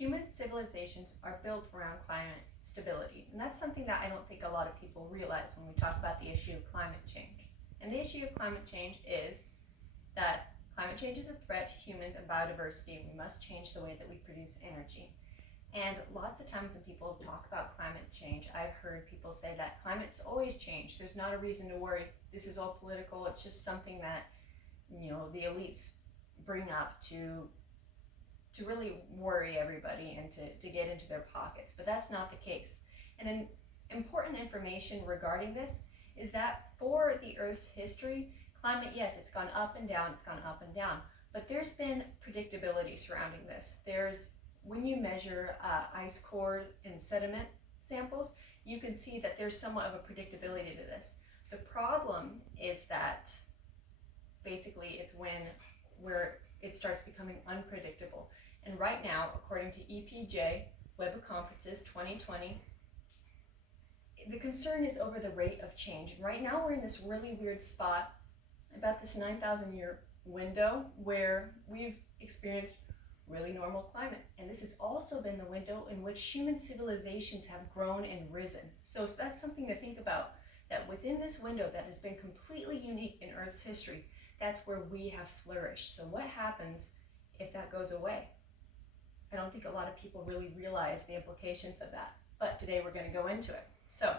Human civilizations are built around climate stability, and that's something that I don't think a lot of people realize when we talk about the issue of climate change. And the issue of climate change is that climate change is a threat to humans and biodiversity, and we must change the way that we produce energy. And lots of times when people talk about climate change, I've heard people say that climate's always changed. There's not a reason to worry. This is all political. It's just something that, the elites bring up to really worry everybody and to get into their pockets. But that's not the case. And an important information regarding this is that for the Earth's history, climate, yes, it's gone up and down, but there's been predictability surrounding this. When you measure ice core and sediment samples, you can see that there's somewhat of a predictability to this. The problem is that basically it's where it starts becoming unpredictable. And right now, according to EPJ, Web of Conferences 2020, the concern is over the rate of change. And right now we're in this really weird spot, about this 9,000 year window, where we've experienced really normal climate. And this has also been the window in which human civilizations have grown and risen. So that's something to think about, that within this window that has been completely unique in Earth's history, that's where we have flourished. So what happens if that goes away? I don't think a lot of people really realize the implications of that, but today we're going to go into it. So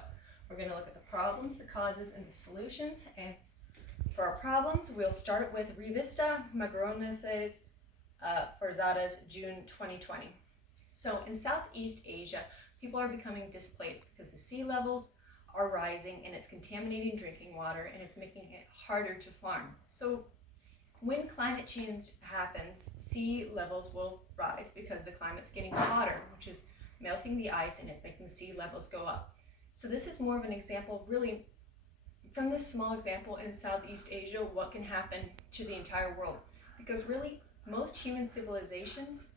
we're going to look at the problems, the causes, and the solutions. And for our problems, we'll start with Revista Magroneses Forzadas, June 2020. So in Southeast Asia, people are becoming displaced because the sea levels are rising and it's contaminating drinking water and it's making it harder to farm. So when climate change happens, sea levels will rise because the climate's getting hotter, which is melting the ice and it's making the sea levels go up. So this is more of an example, really, from this small example in Southeast Asia, what can happen to the entire world. Because really, most human civilizations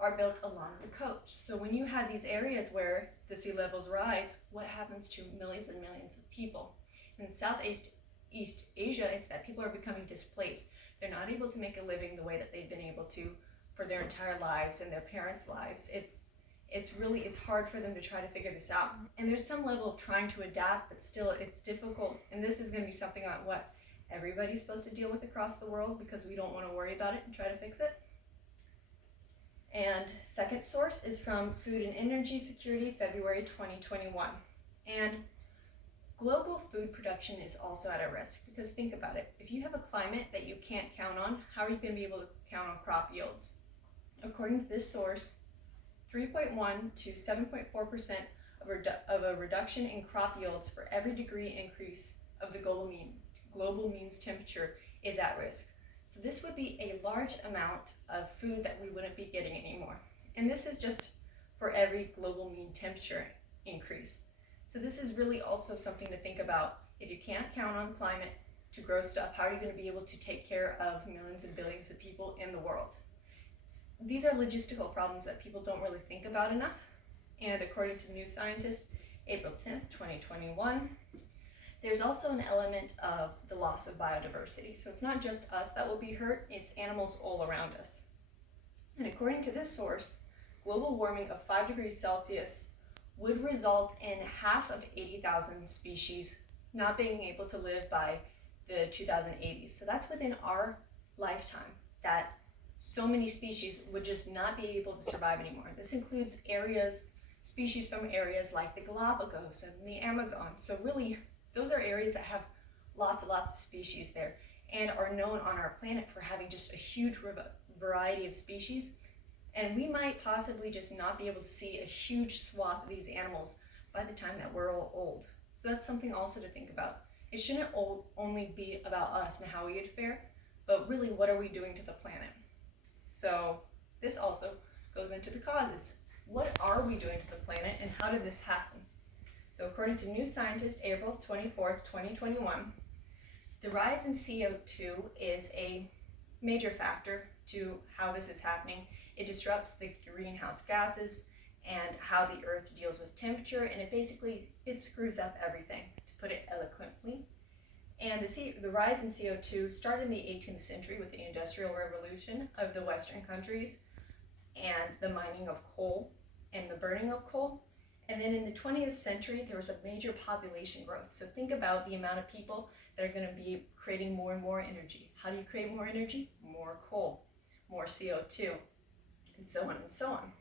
are built along the coast. So when you have these areas where the sea levels rise, what happens to millions and millions of people? In Southeast Asia, it's that people are becoming displaced. They're not able to make a living the way that they've been able to for their entire lives and their parents' lives. It's hard for them to try to figure this out. And there's some level of trying to adapt, but still it's difficult. And this is going to be something on what everybody's supposed to deal with across the world, because we don't want to worry about it and try to fix it. And second source is from Food and Energy Security, February 2021. And global food production is also at a risk, because think about it. If you have a climate that you can't count on, how are you going to be able to count on crop yields? According to this source, 3.1 to 7.4% of a reduction in crop yields for every degree increase of the global means temperature is at risk. So this would be a large amount of food that we wouldn't be getting anymore. And this is just for every global mean temperature increase. So this is really also something to think about. If you can't count on climate to grow stuff, how are you going to be able to take care of millions and billions of people in the world? These are logistical problems that people don't really think about enough. And according to New Scientist, April 10th, 2021, there's also an element of the loss of biodiversity. So it's not just us that will be hurt, it's animals all around us. And according to this source, global warming of 5 degrees Celsius would result in half of 80,000 species not being able to live by the 2080s. So that's within our lifetime, that so many species would just not be able to survive anymore. This includes species from areas like the Galapagos and the Amazon. So really, those are areas that have lots of species there and are known on our planet for having just a huge variety of species. And we might possibly just not be able to see a huge swath of these animals by the time that we're all old. So that's something also to think about. It shouldn't only be about us and how we would fare, but really, what are we doing to the planet? So this also goes into the causes. What are we doing to the planet and how did this happen? So according to New Scientist, April 24th, 2021, the rise in CO2 is a major factor to how this is happening. It disrupts the greenhouse gases and how the Earth deals with temperature, and it screws up everything, to put it eloquently. And the rise in CO2 started in the 18th century with the Industrial Revolution of the Western countries, and the mining of coal and the burning of coal. And then in the 20th century, there was a major population growth. So think about the amount of people that are going to be creating more and more energy. How do you create more energy? More coal, more CO2, and so on and so on.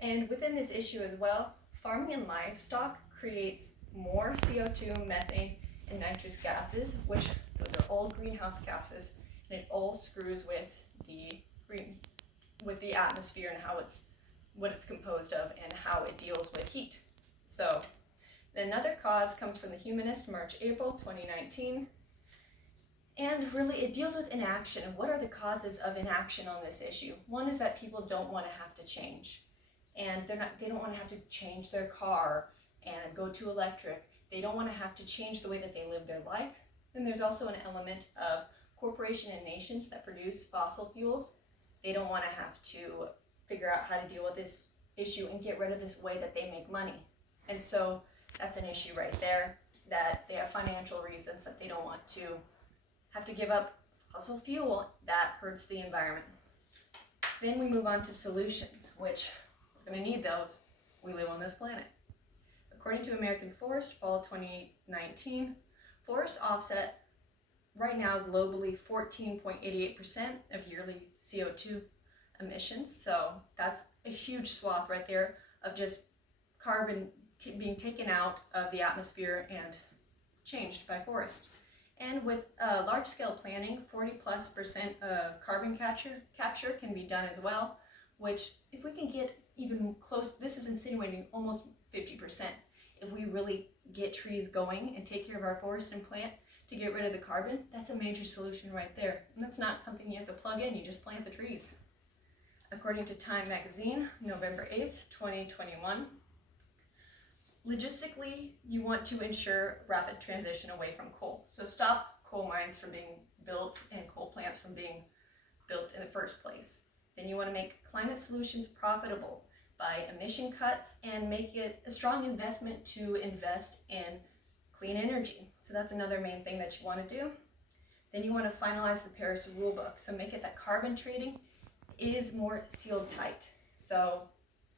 And within this issue as well, farming and livestock creates more CO2, methane, and nitrous gases, which those are all greenhouse gases, and it all screws with the atmosphere and what it's composed of and how it deals with heat. So another cause comes from the Humanist, March, April 2019. And really, it deals with inaction. What are the causes of inaction on this issue? One is that people don't want to have to change. And they don't want to have to change their car and go to electric. They don't want to have to change the way that they live their life. Then there's also an element of corporations and nations that produce fossil fuels. They don't want to have to figure out how to deal with this issue and get rid of this way that they make money. And so that's an issue right there, that they have financial reasons that they don't want to have to give up fossil fuel. That hurts the environment. Then we move on to solutions, which we're going to need those. We live on this planet. According to American Forest, fall 2019, forests offset right now globally 14.88% of yearly CO2 emissions. So that's a huge swath right there of just carbon being taken out of the atmosphere and changed by forest. And with large-scale planning, 40+% of carbon capture can be done as well, which if we can get even close, this is insinuating almost 50%. If we really get trees going and take care of our forests and plant to get rid of the carbon, that's a major solution right there. And that's not something you have to plug in, you just plant the trees. According to Time Magazine, November 8th, 2021, logistically, you want to ensure rapid transition away from coal. So stop coal mines from being built and coal plants from being built in the first place. Then you want to make climate solutions profitable by emission cuts and make it a strong investment to invest in clean energy. So that's another main thing that you want to do. Then you want to finalize the Paris rulebook. So make it that carbon trading is more sealed tight. So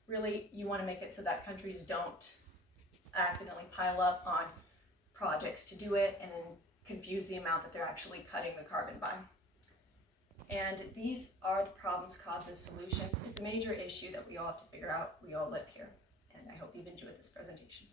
really you want to make it so that countries don't accidentally pile up on projects to do it and then confuse the amount that they're actually cutting the carbon by. And these are the problems, causes, solutions. It's a major issue that we all have to figure out. We all live here. And I hope you've enjoyed this presentation.